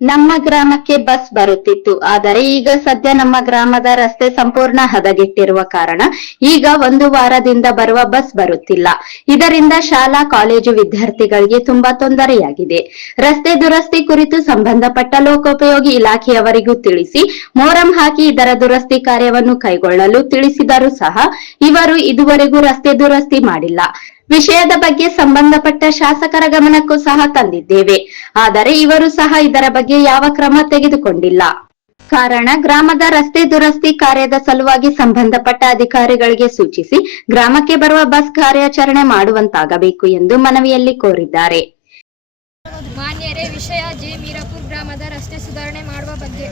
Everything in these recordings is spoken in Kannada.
ನಮ್ಮ ಗ್ರಾಮಕ್ಕೆ ಬಸ್ ಬರುತ್ತಿತ್ತು. ಆದರೆ ಈಗ ಸದ್ಯ ನಮ್ಮ ಗ್ರಾಮದ ರಸ್ತೆ ಸಂಪೂರ್ಣ ಹದಗೆಟ್ಟಿರುವ ಕಾರಣ ಈಗ ಒಂದು ವಾರದಿಂದ ಬರುವ ಬಸ್ ಬರುತ್ತಿಲ್ಲ. ಇದರಿಂದ ಶಾಲಾ, ಕಾಲೇಜು ವಿದ್ಯಾರ್ಥಿಗಳಿಗೆ ತುಂಬಾ ತೊಂದರೆಯಾಗಿದೆ. ರಸ್ತೆ ದುರಸ್ತಿ ಕುರಿತು ಸಂಬಂಧಪಟ್ಟ ಲೋಕೋಪಯೋಗಿ ಇಲಾಖೆಯವರಿಗೂ ತಿಳಿಸಿ, ಮೋರಂ ಹಾಕಿ ಇದರ ದುರಸ್ತಿ ಕಾರ್ಯವನ್ನು ಕೈಗೊಳ್ಳಲು ತಿಳಿಸಿದರೂ ಸಹ ಇವರು ಇದುವರೆಗೂ ರಸ್ತೆ ದುರಸ್ತಿ ಮಾಡಿಲ್ಲ. ವಿಷಯದ ಬಗ್ಗೆ ಸಂಬಂಧಪಟ್ಟ ಶಾಸಕರ ಗಮನಕ್ಕೂ ಸಹ ತಂದಿದ್ದೇವೆ. ಆದರೆ ಇವರು ಸಹ ಇದರ ಬಗ್ಗೆ ಯಾವ ಕ್ರಮ ತೆಗೆದುಕೊಂಡಿಲ್ಲ. ಕಾರಣ ಗ್ರಾಮದ ರಸ್ತೆ ದುರಸ್ತಿ ಕಾರ್ಯದ ಸಲುವಾಗಿ ಸಂಬಂಧಪಟ್ಟ ಅಧಿಕಾರಿಗಳಿಗೆ ಸೂಚಿಸಿ ಗ್ರಾಮಕ್ಕೆ ಬರುವ ಬಸ್ ಕಾರ್ಯಾಚರಣೆ ಮಾಡುವಂತಾಗಬೇಕು ಎಂದು ಮನವಿಯಲ್ಲಿ ಕೋರಿದ್ದಾರೆ. ಮಾನ್ಯರೇ, ವಿಷಯ ಜೆ. ಮೀರಾಪುರ್ ಗ್ರಾಮದ ರಸ್ತೆ ಸುಧಾರಣೆ ಮಾಡುವ ಬಗ್ಗೆ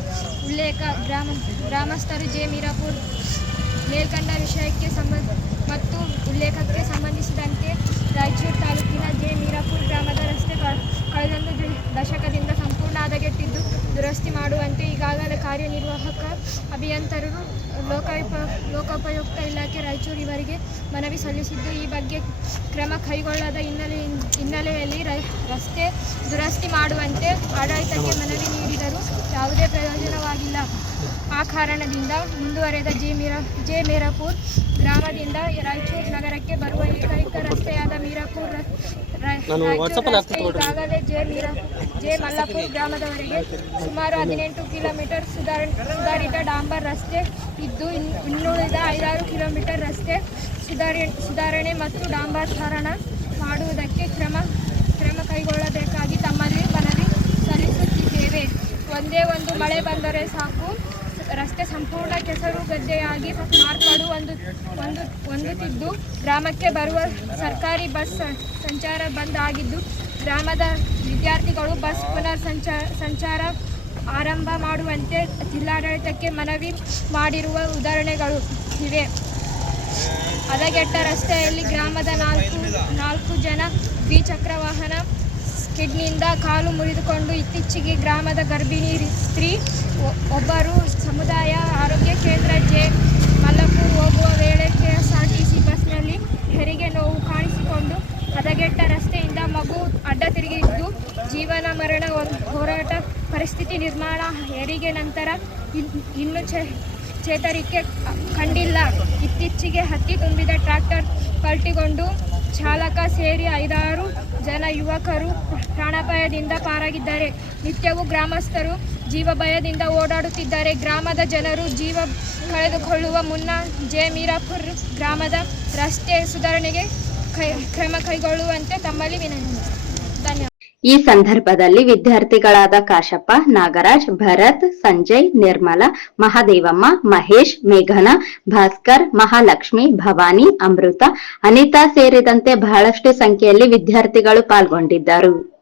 ಉಲ್ಲೇಖ ಗ್ರಾಮ, ಗ್ರಾಮಸ್ಥರು ಜೆ. ಮೀರಾಪುರ್ ಮೇಲ್ಕಂಡ ವಿಷಯಕ್ಕೆ ಸಂಬಂಧ ಮತ್ತು ಉಲ್ಲೇಖಕ್ಕೆ ಸಂಬಂಧಿಸಿದಂತೆ ರಾಯಚೂರು ತಾಲೂಕಿನ ಜೆ. ಮೀರಾಪುರ್ ಗ್ರಾಮದ ರಸ್ತೆ ಕಳೆದೊಂದು ದಶಕದಿಂದ ಸಂಪೂರ್ಣ ಹದಗೆಟ್ಟಿದ್ದು ದುರಸ್ತಿ ಮಾಡುವಂತೆ ಈಗಾಗಲೇ ಕಾರ್ಯನಿರ್ವಾಹಕ ಅಭಿಯಂತರರು ಲೋಕಾಯುಪ ಲೋಕೋಪಯುಕ್ತ ಇಲಾಖೆ ರಾಯಚೂರು ಇವರಿಗೆ ಮನವಿ ಸಲ್ಲಿಸಿದ್ದು, ಈ ಬಗ್ಗೆ ಕ್ರಮ ಕೈಗೊಳ್ಳದ ಹಿನ್ನೆಲೆ, ಹಿನ್ನೆಲೆಯಲ್ಲಿ ರಸ್ತೆ ದುರಸ್ತಿ ಮಾಡುವಂತೆ ಆಡಳಿತಕ್ಕೆ ಮನವಿ ನೀಡಿದರೂ ಯಾವುದೇ ಪ್ರಯೋಜನವಾಗಿಲ್ಲ. ಆ ಕಾರಣದಿಂದ ಮುಂದುವರೆದ ಜೆ ಮೀರಾ ಜೆ ಮೀರಾಪುರ್ ಗ್ರಾಮದಿಂದ ರಾಯಚೂರು ನಗರಕ್ಕೆ ಬರುವ ಏಕೈಕ ರಸ್ತೆಯಾದ ಮೀರಾಪುರ್ ಈಗಾಗಲೇ ಜೆ ಮೀರಾ ಜೆ ಮಲ್ಲಾಪುರ್ ಗ್ರಾಮದವರೆಗೆ ಸುಮಾರು ಹದಿನೆಂಟು ಕಿಲೋಮೀಟರ್ ಸುಧಾರ ಸುಧಾರಿತ ಡಾಂಬರ್ ರಸ್ತೆ ಇದ್ದು ಇನ್ನು ಇನ್ನುಳಿದ ಐದಾರು ಕಿಲೋಮೀಟರ್ ರಸ್ತೆ ಸುಧಾರಣೆ ಸುಧಾರಣೆ ಮತ್ತು ಡಾಂಬರೀಕರಣ ಮಾಡುವುದಕ್ಕೆ ಕ್ರಮ ಕ್ರಮ ಕೈಗೊಳ್ಳಬೇಕಾಗಿ ತಮ್ಮಲ್ಲಿ ಮನವಿ ಸಲ್ಲಿಸುತ್ತಿದ್ದೇವೆ. ಒಂದೇ ಒಂದು ಮಳೆ ಬಂದರೆ ಸಾಕು. ರಸ್ತೆ ಸಂಪೂರ್ಣ ಕೆಸರು ಗದ್ದೆಯಾಗಿ ಮಾರ್ಪಾಡು ಒಂದು ಒಂದು, ಹೊಂದುತ್ತಿದ್ದು, ಗ್ರಾಮಕ್ಕೆ ಬರುವ ಸರ್ಕಾರಿ ಬಸ್ ಸಂಚಾರ ಬಂದ್ ಆಗಿದ್ದು, ಗ್ರಾಮದ ವಿದ್ಯಾರ್ಥಿಗಳು ಬಸ್ ಪುನರ್ ಸಂಚಾರ ಆರಂಭ ಮಾಡುವಂತೆ ಜಿಲ್ಲಾಡಳಿತಕ್ಕೆ ಮನವಿ ಮಾಡಿರುವ ಉದಾಹರಣೆಗಳು ಇವೆ. ಹದಗೆಟ್ಟ ರಸ್ತೆಯಲ್ಲಿ ಗ್ರಾಮದ ನಾಲ್ಕು ನಾಲ್ಕು ಜನ ದ್ವಿಚಕ್ರ ವಾಹನ ಕಿಡ್ನಿಯಿಂದ ಕಾಲು ಮುರಿದುಕೊಂಡು ಇತ್ತೀಚೆಗೆ ಗ್ರಾಮದ ಗರ್ಭಿಣಿ ಸ್ತ್ರೀ ಒಬ್ಬರು ಸಮುದಾಯ ಆರೋಗ್ಯ ಕೇಂದ್ರ ಜೆ. ಮಲ್ಲಪುರ್ ಹೋಗುವ ವೇಳೆ K S R T C ಬಸ್ನಲ್ಲಿ ಹೆರಿಗೆ ನೋವು ಕಾಣಿಸಿಕೊಂಡು ಹದಗೆಟ್ಟ ರಸ್ತೆಯಿಂದ ಮಗು ಅಡ್ಡ ತಿರುಗಿದ್ದು ಜೀವನ ಮರಣ ಹೋರಾಟ ಪರಿಸ್ಥಿತಿ ನಿರ್ಮಾಣ ಹೆರಿಗೆ ನಂತರ ಇನ್- ಇನ್ನು ಚೇತರಿಕೆ ಕಂಡಿಲ್ಲ. ಇತ್ತೀಚೆಗೆ ಹತ್ತಿ ತುಂಬಿದ ಟ್ರ್ಯಾಕ್ಟರ್ ಪಲ್ಟಿಗೊಂಡು ಚಾಲಕ ಸೇರಿ ಐದಾರು ಜನ ಯುವಕರು ಪ್ರಾಣಾಪಾಯದಿಂದ ಪಾರಾಗಿದ್ದಾರೆ. ನಿತ್ಯವೂ ಗ್ರಾಮಸ್ಥರು ಜೀವ ಭಯದಿಂದ ಓಡಾಡುತ್ತಿದ್ದಾರೆ. ಗ್ರಾಮದ ಜನರು ಜೀವ ಕಳೆದುಕೊಳ್ಳುವ ಮುನ್ನ ಜೆ ಮೀರಾಪುರ್ ಗ್ರಾಮದ ರಸ್ತೆ ಸುಧಾರಣೆಗೆ ಕೈ, ಕ್ರಮ ಕೈಗೊಳ್ಳುವಂತೆ ತಮ್ಮಲ್ಲಿ ವಿನಂತಿ. ಈ ಸಂದರ್ಭದಲ್ಲಿ ವಿದ್ಯಾರ್ಥಿಗಳಾದ ಕಾಶಪ್ಪ, ನಾಗರಾಜ್, ಭರತ್, ಸಂಜಯ್, ನಿರ್ಮಲಾ, ಮಹಾದೇವಮ್ಮ, ಮಹೇಶ್, ಮೇಘನ, ಭಾಸ್ಕರ್, ಮಹಾಲಕ್ಷ್ಮಿ, ಭವಾನಿ, ಅಮೃತ, ಅನಿತಾ ಸೇರಿದಂತೆ ಬಹಳಷ್ಟು ಸಂಖ್ಯೆಯಲ್ಲಿ ವಿದ್ಯಾರ್ಥಿಗಳು ಪಾಲ್ಗೊಂಡಿದ್ದರು.